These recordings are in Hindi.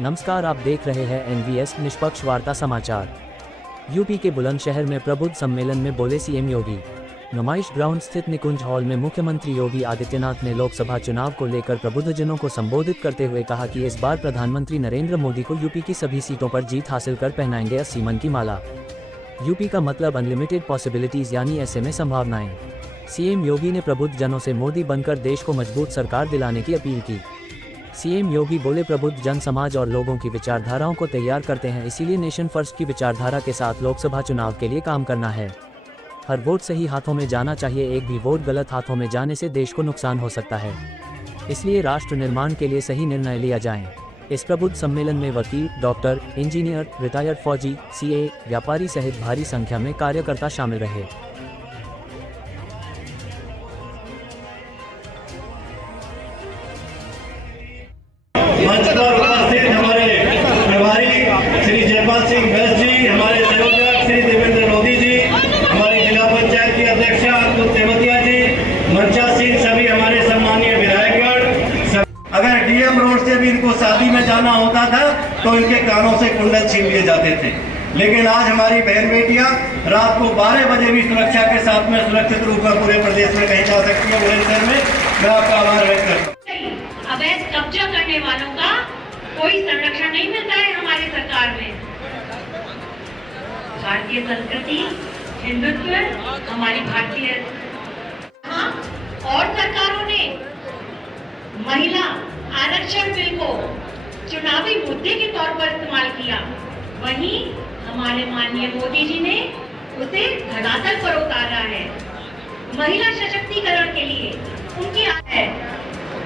नमस्कार, आप देख रहे हैं एनवीएस निष्पक्ष वार्ता समाचार। यूपी के बुलंदशहर में प्रबुद्ध सम्मेलन में बोले सीएम योगी। नुमाइश ग्राउंड स्थित निकुंज हॉल में मुख्यमंत्री योगी आदित्यनाथ ने लोकसभा चुनाव को लेकर प्रबुद्धजनों को संबोधित करते हुए कहा कि इस बार प्रधानमंत्री नरेंद्र मोदी को यूपी की सभी सीटों पर जीत हासिल कर पहनाएंगे 80 मन की माला। यूपी का मतलब अनलिमिटेड पॉसिबिलिटीज यानी ऐसे में संभावनाएं। सीएम योगी ने प्रबुद्ध जनों से मोदी बनकर देश को मजबूत सरकार दिलाने की अपील की। सीएम योगी बोले, प्रबुद्ध जन समाज और लोगों की विचारधाराओं को तैयार करते हैं, इसीलिए नेशन फर्स्ट की विचारधारा के साथ लोकसभा चुनाव के लिए काम करना है। हर वोट सही हाथों में जाना चाहिए, एक भी वोट गलत हाथों में जाने से देश को नुकसान हो सकता है, इसलिए राष्ट्र निर्माण के लिए सही निर्णय लिया जाए। इस प्रबुद्ध सम्मेलन में वकील, डॉक्टर, इंजीनियर, रिटायर्ड फौजी, सीए, व्यापारी सहित भारी संख्या में कार्यकर्ता शामिल रहे। मंच पर उपस्थित हमारे प्रभारी श्री जयपाल सिंह बैस जी, हमारे संयोजक श्री देवेंद्र लोधी जी, हमारी जिला पंचायत की अध्यक्षा अंकुर तेवतिया जी, मंचा सिंह, सभी हमारे सम्मानीय विधायकगण। अगर डीएम रोड से भी इनको शादी में जाना होता था तो इनके कानों से कुंडल छीन लिए जाते थे, लेकिन आज हमारी बहन बेटियां रात को 12 बजे भी सुरक्षा के साथ में सुरक्षित रूप में पूरे प्रदेश में कहीं जा सकती है। बुलंदशहर में मैं आपका आभार व्यक्त करता हूँ। अवैध कब्जा करने वालों का कोई संरक्षण नहीं मिलता है हमारी सरकार में। भारतीय संस्कृति, हिंदुत्व, हमारी भारतीय और सरकारों ने महिला आरक्षण बिल को चुनावी मुद्दे के तौर पर इस्तेमाल किया, वहीं हमारे माननीय मोदी जी ने उसे धरातल पर उतारा है। महिला सशक्तिकरण के लिए उनकी है,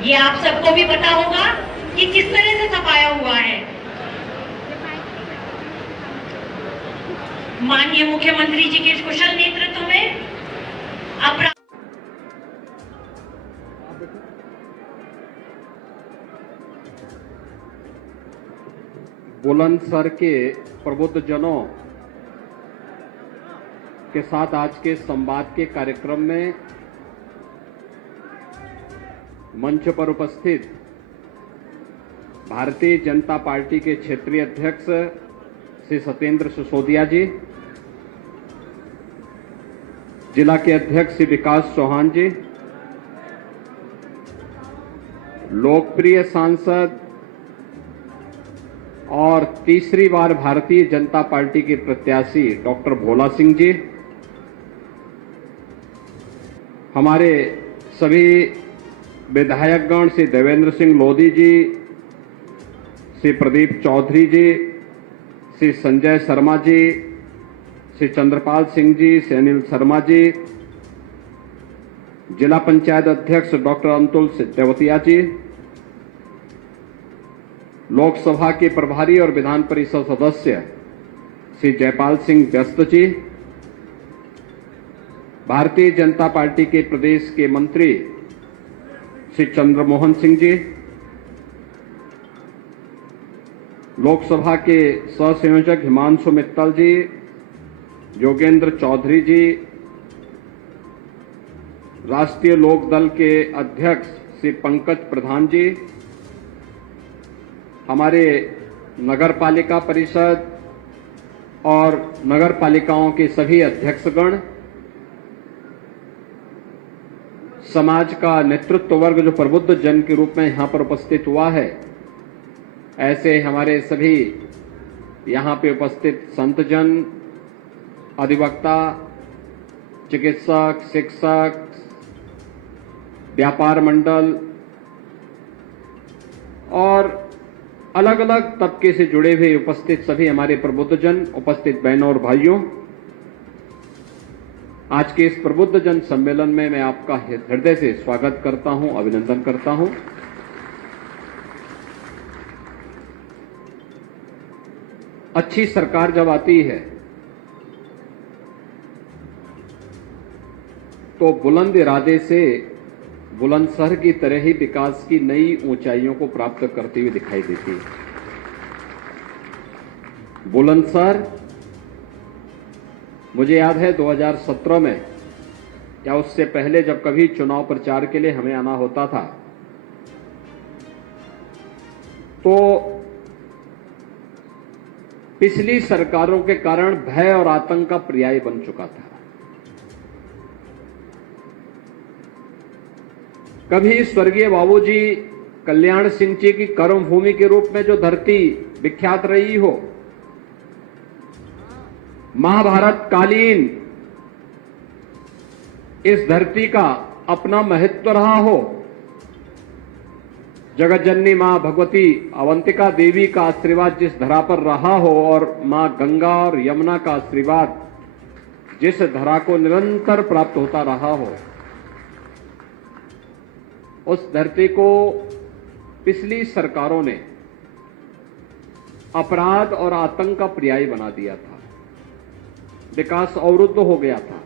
ये आप सबको भी पता होगा कि किस तरह से सफाया हुआ है। माननीय मुख्यमंत्री जी के कुशल नेतृत्व में अपराध बुलंदशहर के प्रबुद्ध जनों के साथ आज के संवाद के कार्यक्रम में मंच पर उपस्थित भारतीय जनता पार्टी के क्षेत्रीय अध्यक्ष श्री सत्येंद्र सिसोदिया जी, जिला के अध्यक्ष श्री विकास चौहान जी, लोकप्रिय सांसद और तीसरी बार भारतीय जनता पार्टी के प्रत्याशी डॉक्टर भोला सिंह जी, हमारे सभी विधायकगण श्री देवेंद्र सिंह लोधी जी, श्री प्रदीप चौधरी जी, श्री संजय शर्मा जी, श्री चंद्रपाल सिंह जी, श्री अनिल शर्मा जी, जिला पंचायत अध्यक्ष डॉक्टर अंतुल तेवतिया जी, लोकसभा के प्रभारी और विधान परिषद सदस्य श्री जयपाल सिंह व्यस्त जी, भारतीय जनता पार्टी के प्रदेश के मंत्री श्री चंद्रमोहन सिंह जी, लोकसभा के सहसंयोजक हिमांशु मित्तल जी, योगेंद्र चौधरी जी, राष्ट्रीय लोकदल के अध्यक्ष श्री पंकज प्रधान जी, हमारे नगर पालिका परिषद और नगर पालिकाओं के सभी अध्यक्षगण, समाज का नेतृत्व वर्ग जो प्रबुद्ध जन के रूप में यहां पर उपस्थित हुआ है, ऐसे हमारे सभी यहां पे उपस्थित संतजन, अधिवक्ता, चिकित्सक, शिक्षक, व्यापार मंडल और अलग अलग तबके से जुड़े हुए उपस्थित सभी हमारे प्रबुद्ध जन, उपस्थित बहनों और भाइयों, आज के इस प्रबुद्ध जन सम्मेलन में मैं आपका हृदय से स्वागत करता हूं, अभिनंदन करता हूं। अच्छी सरकार जब आती है तो बुलंद इरादे से बुलंदशहर की तरह ही विकास की नई ऊंचाइयों को प्राप्त करती हुई दिखाई देती है। बुलंदशहर, मुझे याद है 2017 में या उससे पहले जब कभी चुनाव प्रचार के लिए हमें आना होता था तो पिछली सरकारों के कारण भय और आतंक का पर्याय बन चुका था। कभी स्वर्गीय बाबूजी कल्याण सिंह जी की कर्मभूमि के रूप में जो धरती विख्यात रही हो, महाभारत कालीन इस धरती का अपना महत्व रहा हो, जगत जननी मां भगवती अवंतिका देवी का आशीर्वाद जिस धरा पर रहा हो और मां गंगा और यमुना का आशीर्वाद जिस धरा को निरंतर प्राप्त होता रहा हो, उस धरती को पिछली सरकारों ने अपराध और आतंक का पर्याय बना दिया था। विकास अवरुद्ध हो गया था,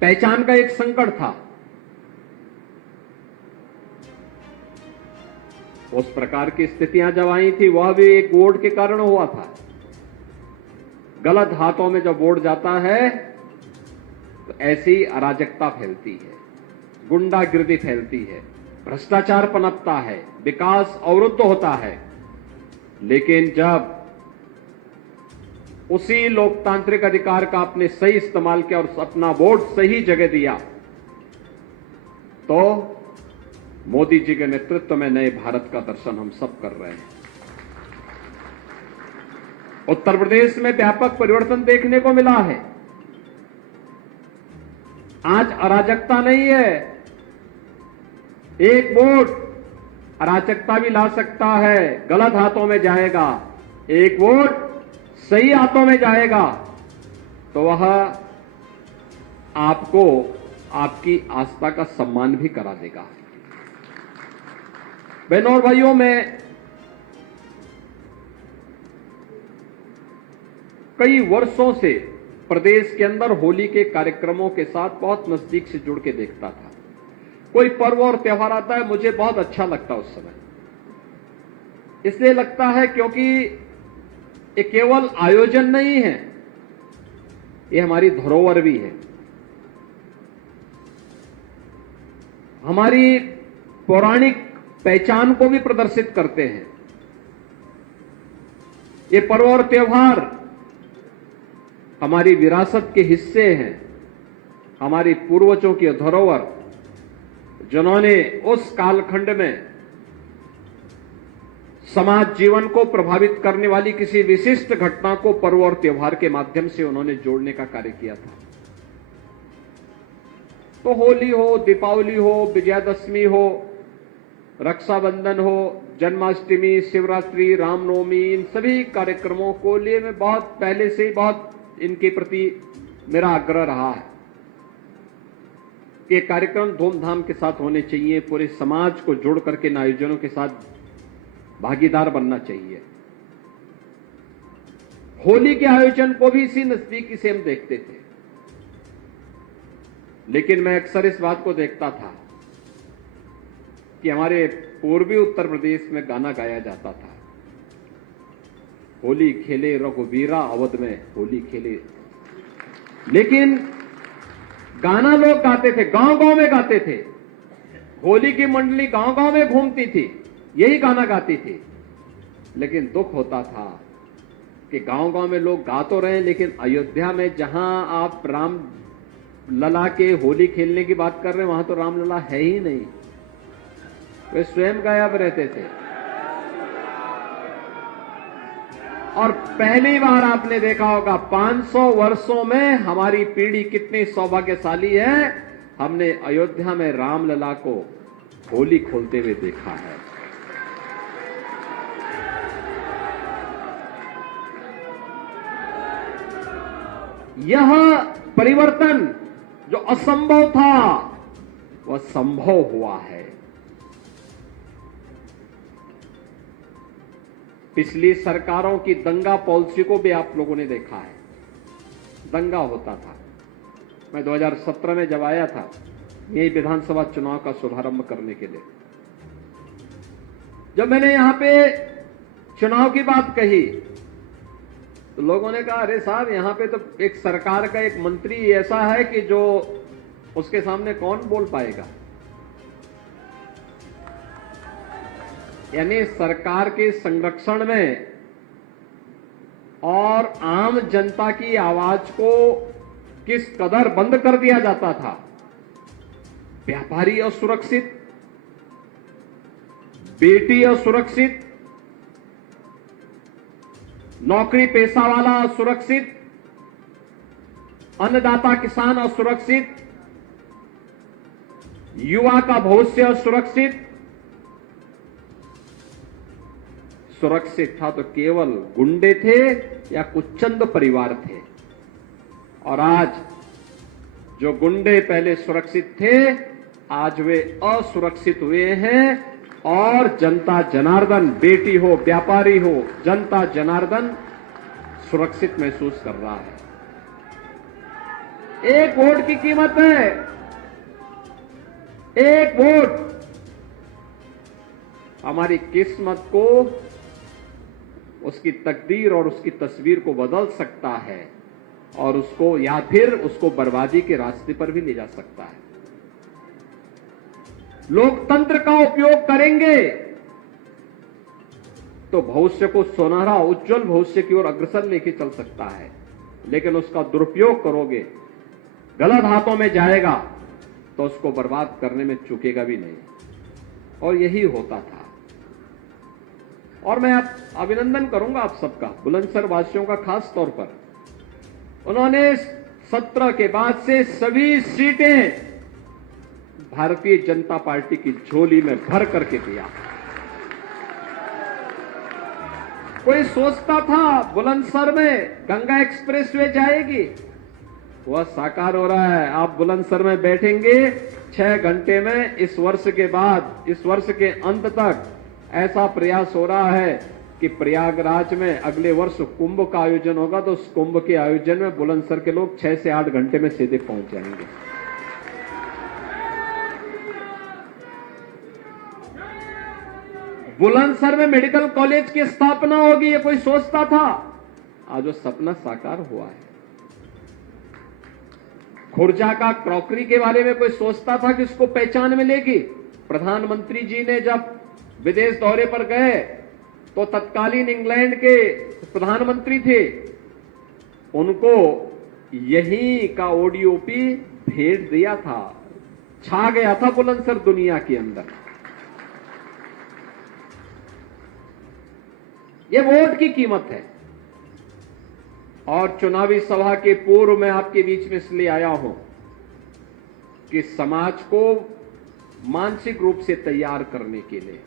पहचान का एक संकट था। उस प्रकार की स्थितियां जब आई थी, वह भी एक वोट के कारण हुआ था। गलत हाथों में जब वोट जाता है तो ऐसी अराजकता फैलती है, गुंडागिर्दी फैलती है, भ्रष्टाचार पनपता है, विकास अवरुद्ध होता है। लेकिन जब उसी लोकतांत्रिक अधिकार का आपने सही इस्तेमाल किया और अपना वोट सही जगह दिया, तो मोदी जी के नेतृत्व में नए भारत का दर्शन हम सब कर रहे हैं। उत्तर प्रदेश में व्यापक परिवर्तन देखने को मिला है। आज अराजकता नहीं है। एक वोट अराजकता भी ला सकता है, गलत हाथों में जाएगा। एक वोट सही हाथों में जाएगा तो वह आपको आपकी आस्था का सम्मान भी करा देगा। बहनों और भाइयों, मैं कई वर्षों से प्रदेश के अंदर होली के कार्यक्रमों के साथ बहुत नजदीक से जुड़ के देखता था। कोई पर्व और त्योहार आता है, मुझे बहुत अच्छा लगता है उस समय। इसलिए लगता है क्योंकि ये केवल आयोजन नहीं है, ये हमारी धरोहर भी है, हमारी पौराणिक पहचान को भी प्रदर्शित करते हैं। ये पर्व और त्योहार हमारी विरासत के हिस्से हैं, हमारी पूर्वजों की धरोहर, जिन्होंने उस कालखंड में समाज जीवन को प्रभावित करने वाली किसी विशिष्ट घटना को पर्व और त्योहार के माध्यम से उन्होंने जोड़ने का कार्य किया था। तो होली हो, दीपावली हो, विजयादशमी हो, रक्षाबंधन हो, जन्माष्टमी, शिवरात्रि, रामनवमी, इन सभी कार्यक्रमों को लिए मैं बहुत पहले से ही बहुत इनके प्रति मेरा आग्रह रहा है कि कार्यक्रम धूमधाम के साथ होने चाहिए, पूरे समाज को जोड़ करके इन आयोजनों के साथ भागीदार बनना चाहिए। होली के आयोजन को भी इसी नजदीकी से हम देखते थे, लेकिन मैं अक्सर इस बात को देखता था कि हमारे पूर्वी उत्तर प्रदेश में गाना गाया जाता था, होली खेले रघुवीरा अवध में होली खेले। लेकिन गाना लोग गाते थे, गांव गांव में गाते थे, होली की मंडली गांव गांव में घूमती थी, यही गाना गाती थी। लेकिन दुख होता था कि गांव गांव में लोग गा तो रहे हैं, लेकिन अयोध्या में जहां आप राम लला के होली खेलने की बात कर रहे हैं, वहां तो राम लला है ही नहीं, वे स्वयं गायब रहते थे। और पहली बार आपने देखा होगा 500 वर्षों में हमारी पीढ़ी कितनी सौभाग्यशाली है, हमने अयोध्या में रामलला को होली खोलते हुए देखा है। यह परिवर्तन जो असंभव था वह संभव हुआ है। पिछली सरकारों की दंगा पॉलिसी को भी आप लोगों ने देखा है, दंगा होता था। मैं 2017 में जब आया था यही विधानसभा चुनाव का शुभारंभ करने के लिए, जब मैंने यहां पे चुनाव की बात कही तो लोगों ने कहा, अरे साहब यहां पे तो एक सरकार का एक मंत्री ऐसा है कि जो उसके सामने कौन बोल पाएगा। यानी सरकार के संरक्षण में और आम जनता की आवाज को किस कदर बंद कर दिया जाता था। व्यापारी असुरक्षित, बेटी असुरक्षित, नौकरी पेशा वाला असुरक्षित, अन्नदाता किसान असुरक्षित, युवा का भविष्य असुरक्षित। सुरक्षित था तो केवल गुंडे थे या कुछ चंद परिवार थे, और आज जो गुंडे पहले सुरक्षित थे आज वे असुरक्षित हुए हैं, और जनता जनार्दन, बेटी हो व्यापारी हो, जनता जनार्दन सुरक्षित महसूस कर रहा है। एक वोट की कीमत है, एक वोट हमारी किस्मत को, उसकी तकदीर और उसकी तस्वीर को बदल सकता है, और उसको या फिर उसको बर्बादी के रास्ते पर भी ले जा सकता है। लोकतंत्र का उपयोग करेंगे तो भविष्य को सुनहरा उज्जवल भविष्य की ओर अग्रसर लेके चल सकता है, लेकिन उसका दुरुपयोग करोगे, गलत हाथों में जाएगा तो उसको बर्बाद करने में चूकेगा भी नहीं। और यही होता था। और मैं आप अभिनंदन करूंगा आप सबका, बुलंदशहर वासियों का खास तौर पर। उन्होंने 17 के बाद से सभी सीटें भारतीय जनता पार्टी की झोली में भर करके दिया। कोई सोचता था बुलंदशहर में गंगा एक्सप्रेसवे जाएगी, वह साकार हो रहा है। आप बुलंदशहर में बैठेंगे 6 घंटे में। इस वर्ष के बाद, इस वर्ष के अंत तक ऐसा प्रयास हो रहा है कि प्रयागराज में अगले वर्ष कुंभ का आयोजन होगा, तो उस कुंभ के आयोजन में बुलंदशहर के लोग 6 से 8 घंटे में सीधे पहुंच जाएंगे। बुलंदशहर में मेडिकल कॉलेज की स्थापना होगी, ये कोई सोचता था? आज वो सपना साकार हुआ है। खुर्जा का क्रॉकरी के बारे में कोई सोचता था कि उसको पहचान मिलेगी? प्रधानमंत्री जी ने जब विदेश दौरे पर गए तो तत्कालीन इंग्लैंड के प्रधानमंत्री थे, उनको यही का ओडीओपी भेज दिया था। छा गया था बुलंदशहर दुनिया के अंदर। ये वोट की कीमत है। और चुनावी सभा के पूर्व में आपके बीच में इसलिए आया हूं कि समाज को मानसिक रूप से तैयार करने के लिए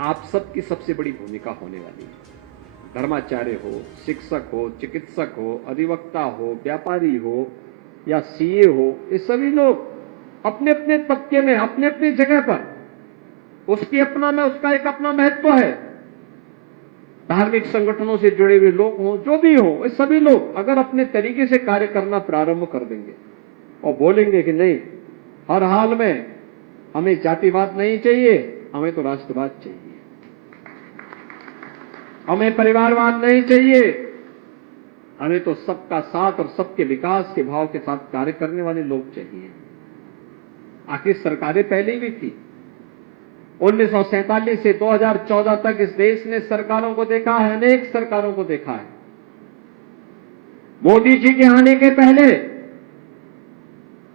आप सबकी सबसे बड़ी भूमिका होने वाली है। धर्माचार्य हो, शिक्षक हो, चिकित्सक हो, अधिवक्ता हो, व्यापारी हो या सीए हो, ये सभी लोग अपने अपने तबके में, अपने अपनी जगह पर, उसकी अपना में उसका एक अपना महत्व है। धार्मिक संगठनों से जुड़े हुए लोग हों, जो भी हो, ये सभी लोग अगर अपने तरीके से कार्य करना प्रारंभ कर देंगे और बोलेंगे कि नहीं, हर हाल में हमें जातिवाद नहीं चाहिए, हमें तो राष्ट्रवाद चाहिए, हमें परिवारवाद नहीं चाहिए, हमें तो सबका साथ और सबके विकास के भाव के साथ कार्य करने वाले लोग चाहिए। आखिर सरकारें पहले भी थी। 1947 से 2014 तक इस देश ने सरकारों को देखा है, अनेक सरकारों को देखा है। मोदी जी के आने के पहले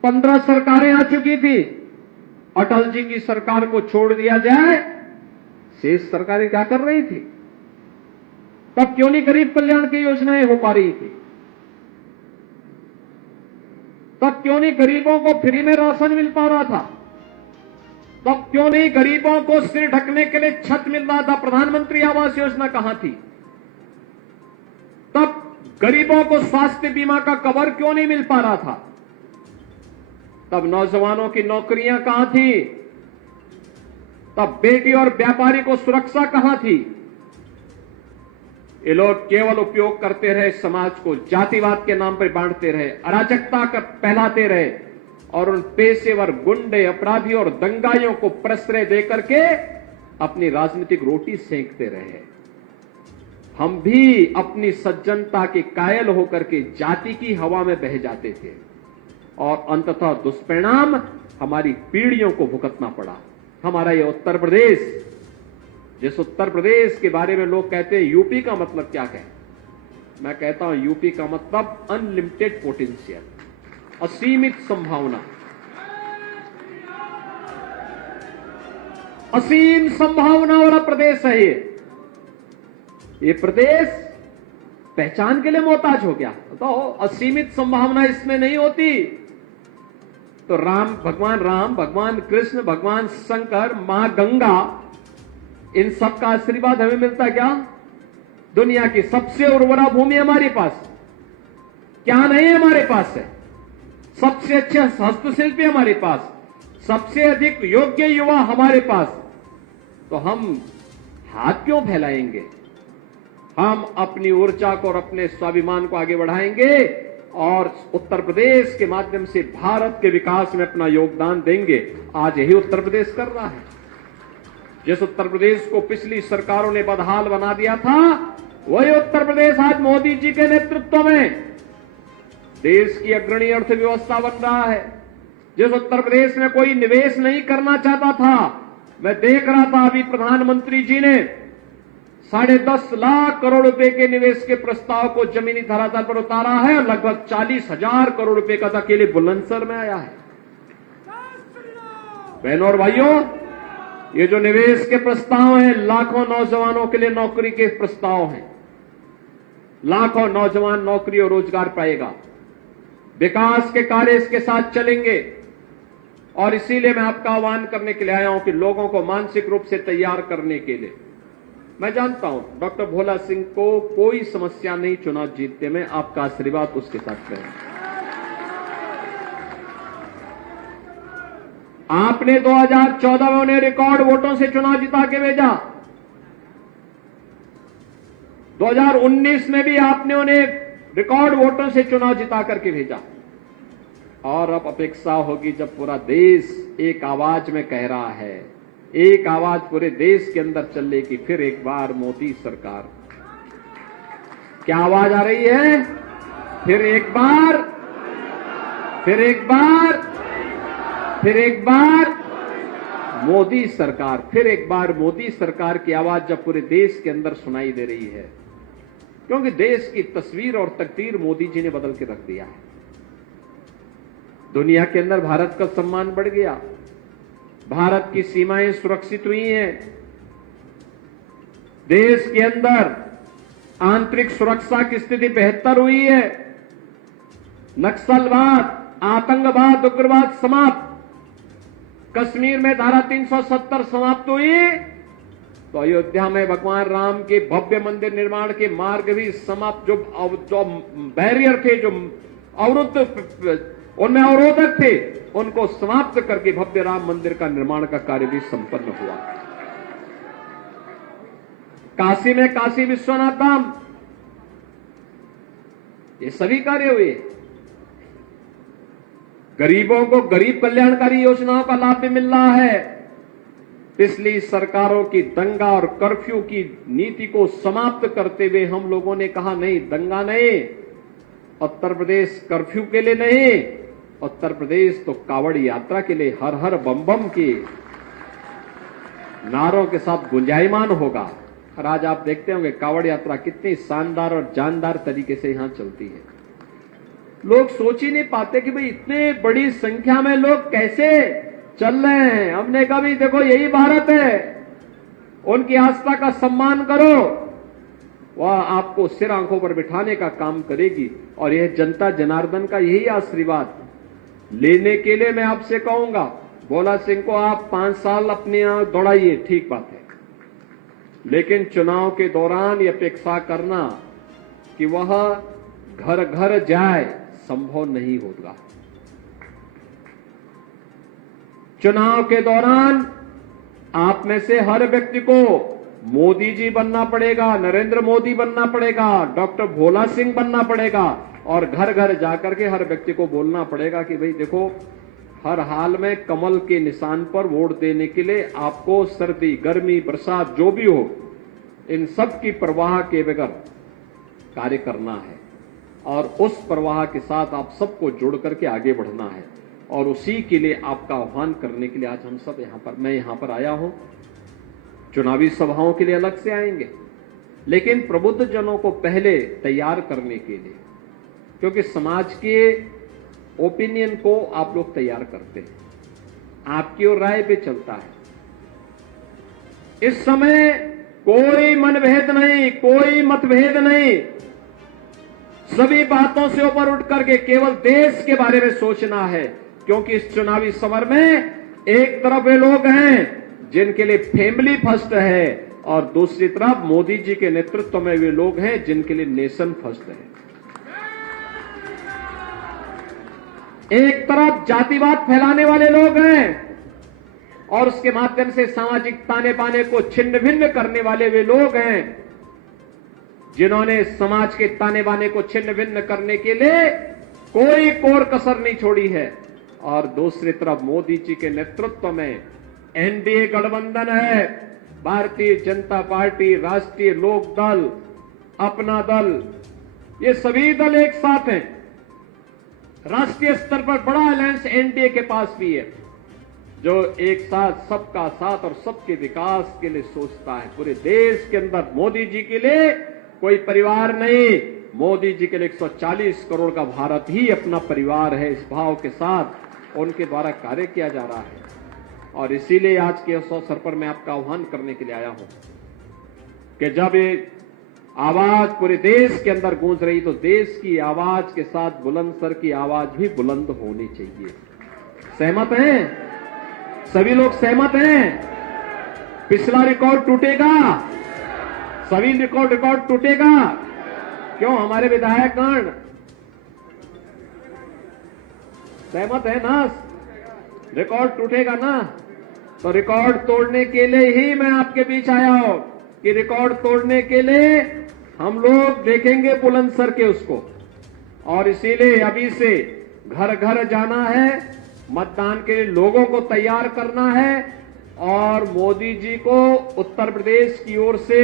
15 सरकारें आ चुकी थी। अटल जी की सरकार को छोड़ दिया जाए, शेष सरकारें क्या कर रही थी? तब क्यों नहीं गरीब कल्याण की योजनाएं हो पा रही थी? तब क्यों नहीं गरीबों को फ्री में राशन मिल पा रहा था? तब क्यों नहीं गरीबों को सिर ढकने के लिए छत मिल रहा था? प्रधानमंत्री आवास योजना कहां थी? तब गरीबों को स्वास्थ्य बीमा का कवर क्यों नहीं मिल पा रहा था? तब नौजवानों की नौकरियां कहां थी? तब बेटी और व्यापारी को सुरक्षा कहां थी? ये लोग केवल उपयोग करते रहे, समाज को जातिवाद के नाम पर बांटते रहे, अराजकता कर फैलाते रहे और उन पेशेवर गुंडे, अपराधियों और दंगाइयों को प्रश्रय देकर के अपनी राजनीतिक रोटी सेंकते रहे। हम भी अपनी सज्जनता के कायल होकर के जाति की हवा में बह जाते थे और अंततः दुष्परिणाम हमारी पीढ़ियों को भुगतना पड़ा। हमारा ये उत्तर प्रदेश जिस उत्तर प्रदेश के बारे में लोग कहते हैं यूपी का मतलब क्या है, मैं कहता हूं यूपी का मतलब अनलिमिटेड पोटेंशियल, असीमित संभावना, असीम संभावना वाला प्रदेश है ये प्रदेश पहचान के लिए मोहताज हो गया। तो असीमित संभावना इसमें नहीं होती तो भगवान राम, भगवान कृष्ण, भगवान शंकर, मां गंगा, इन सब का आशीर्वाद हमें मिलता क्या? दुनिया की सबसे उर्वरा भूमि हमारे पास क्या नहीं हमारे पास है, सबसे अच्छे हस्तशिल्पी हमारे पास, सबसे अधिक योग्य युवा हमारे पास, तो हम हाथ क्यों फैलाएंगे? हम अपनी ऊर्जा को और अपने स्वाभिमान को आगे बढ़ाएंगे और उत्तर प्रदेश के माध्यम से भारत के विकास में अपना योगदान देंगे। आज यही उत्तर प्रदेश कर रहा है। जिस उत्तर प्रदेश को पिछली सरकारों ने बदहाल बना दिया था, वही उत्तर प्रदेश आज मोदी जी के नेतृत्व में देश की अग्रणी अर्थव्यवस्था बन रहा है। जिस उत्तर प्रदेश में कोई निवेश नहीं करना चाहता था, मैं देख रहा था अभी प्रधानमंत्री जी ने 10.5 लाख करोड़ रुपए के निवेश के प्रस्ताव को जमीनी धरातल पर उतारा है और लगभग 40,000 करोड़ रुपए का अकेले बुलंदशहर में आया है। बहनों और भाइयों, ये जो निवेश के प्रस्ताव हैं, लाखों नौजवानों के लिए नौकरी के प्रस्ताव हैं। लाखों नौजवान नौकरी और रोजगार पाएगा। विकास के कार्य इसके साथ चलेंगे और इसीलिए मैं आपका आह्वान करने के लिए आया हूं कि लोगों को मानसिक रूप से तैयार करने के लिए। मैं जानता हूं डॉक्टर भोला सिंह को कोई समस्या नहीं चुनाव जीतने में, आपका आशीर्वाद उसके साथ रहे। आपने 2014 में उन्हें रिकॉर्ड वोटों से चुनाव जिता के भेजा। 2019 में भी आपने उन्हें रिकॉर्ड वोटों से चुनाव जिता करके भेजा। और अब अपेक्षा होगी जब पूरा देश एक आवाज में कह रहा है, एक आवाज पूरे देश के अंदर चलेगी, फिर एक बार मोदी सरकार। क्या आवाज आ रही है? फिर एक बार, फिर एक बार, फिर एक बार मोदी सरकार, फिर एक बार मोदी सरकार की आवाज जब पूरे देश के अंदर सुनाई दे रही है, क्योंकि देश की तस्वीर और तकदीर मोदी जी ने बदल के रख दिया है। दुनिया के अंदर भारत का सम्मान बढ़ गया, भारत की सीमाएं सुरक्षित हुई हैं, देश के अंदर आंतरिक सुरक्षा की स्थिति बेहतर हुई है, नक्सलवाद, आतंकवाद, उग्रवाद समाप्त, कश्मीर में धारा 370 समाप्त हुई, तो अयोध्या में भगवान राम के भव्य मंदिर निर्माण के मार्ग भी समाप्त, जो बैरियर थे, जो अवरुद्ध, उनमें अवरोधक थे, उनको समाप्त करके भव्य राम मंदिर का निर्माण का कार्य भी संपन्न हुआ। काशी में काशी विश्वनाथ धाम, ये सभी कार्य हुए। गरीबों को गरीब कल्याणकारी योजनाओं का लाभ भी मिल रहा है। पिछली सरकारों की दंगा और कर्फ्यू की नीति को समाप्त करते हुए हम लोगों ने कहा नहीं, दंगा नहीं, उत्तर प्रदेश कर्फ्यू के लिए नहीं, उत्तर प्रदेश तो कावड़ यात्रा के लिए हर हर बम बम के नारों के साथ गुंजायमान होगा। और आज आप देखते होंगे कावड़ यात्रा कितनी शानदार और जानदार तरीके से यहां चलती है। लोग सोच ही नहीं पाते कि भाई इतने बड़ी संख्या में लोग कैसे चल रहे हैं। हमने कहा भी देखो यही भारत है, उनकी आस्था का सम्मान करो, वह आपको सिर आंखों पर बिठाने का काम करेगी। और यह जनता जनार्दन का यही आशीर्वाद लेने के लिए मैं आपसे कहूंगा, भोला सिंह को आप 5 साल अपने यहां दौड़ाइए, ठीक बात है, लेकिन चुनाव के दौरान यह अपेक्षा करना कि वह घर घर जाए, संभव नहीं होगा। चुनाव के दौरान आप में से हर व्यक्ति को मोदी जी बनना पड़ेगा, नरेंद्र मोदी बनना पड़ेगा, डॉक्टर भोला सिंह बनना पड़ेगा और घर घर जाकर के हर व्यक्ति को बोलना पड़ेगा कि भाई देखो, हर हाल में कमल के निशान पर वोट देने के लिए आपको सर्दी, गर्मी, बरसात जो भी हो, इन सब की परवाह के बगैर कार्य करना है और उस परवाह के साथ आप सबको जोड़ करके आगे बढ़ना है। और उसी के लिए आपका आह्वान करने के लिए आज हम सब मैं यहां पर आया हूं। चुनावी सभाओं के लिए अलग से आएंगे, लेकिन प्रबुद्ध जनों को पहले तैयार करने के लिए, क्योंकि समाज के ओपिनियन को आप लोग तैयार करते हैं, आपकी और राय पे चलता है। इस समय कोई मनभेद नहीं, कोई मतभेद नहीं, सभी बातों से ऊपर उठ करके केवल देश के बारे में सोचना है, क्योंकि इस चुनावी समर में एक तरफ वे लोग हैं जिनके लिए फैमिली फर्स्ट है और दूसरी तरफ मोदी जी के नेतृत्व में वे लोग हैं जिनके लिए नेशन फर्स्ट है। एक तरफ जातिवाद फैलाने वाले लोग हैं और उसके माध्यम से सामाजिक ताने बाने को छिन्न भिन्न करने वाले वे लोग हैं जिन्होंने समाज के ताने बाने को छिन्न भिन्न करने के लिए कोई कोर कसर नहीं छोड़ी है। और दूसरी तरफ मोदी जी के नेतृत्व में एनडीए गठबंधन है, भारतीय जनता पार्टी, राष्ट्रीय लोक दल, अपना दल, ये सभी दल एक साथ हैं। राष्ट्रीय स्तर पर बड़ा अलायंस एनडीए के पास भी है, जो एक साथ सबका साथ और सबके विकास के लिए सोचता है। पूरे देश के अंदर मोदी जी के लिए कोई परिवार नहीं, मोदी जी के लिए 140 करोड़ का भारत ही अपना परिवार है। इस भाव के साथ उनके द्वारा कार्य किया जा रहा है और इसीलिए आज के इस अवसर पर मैं आपका आह्वान करने के लिए आया हूं कि जब ये आवाज पूरे देश के अंदर गूंज रही तो देश की आवाज के साथ बुलंदशहर की आवाज भी बुलंद होनी चाहिए। सहमत हैं? सभी लोग सहमत हैं? पिछला रिकॉर्ड टूटेगा, सभी रिकॉर्ड टूटेगा। क्यों? हमारे विधायकगण सहमत है ना? रिकॉर्ड टूटेगा ना? तो रिकॉर्ड तोड़ने के लिए ही मैं आपके बीच आया हूं कि रिकॉर्ड तोड़ने के लिए हम लोग देखेंगे बुलंदशहर के उसको। और इसीलिए अभी से घर घर जाना है, मतदान के लिए लोगों को तैयार करना है और मोदी जी को उत्तर प्रदेश की ओर से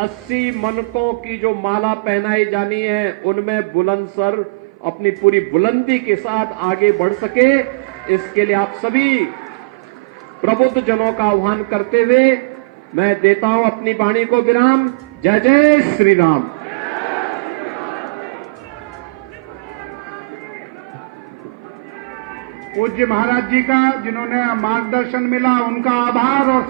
80 मनकों की जो माला पहनाई जानी है उनमें बुलंदशहर अपनी पूरी बुलंदी के साथ आगे बढ़ सके, इसके लिए आप सभी प्रबुद्ध जनों का आह्वान करते हुए मैं देता हूं अपनी वाणी को विराम। जय जय श्री राम। पूज्य महाराज जी का जिन्होंने मार्गदर्शन मिला उनका आभार और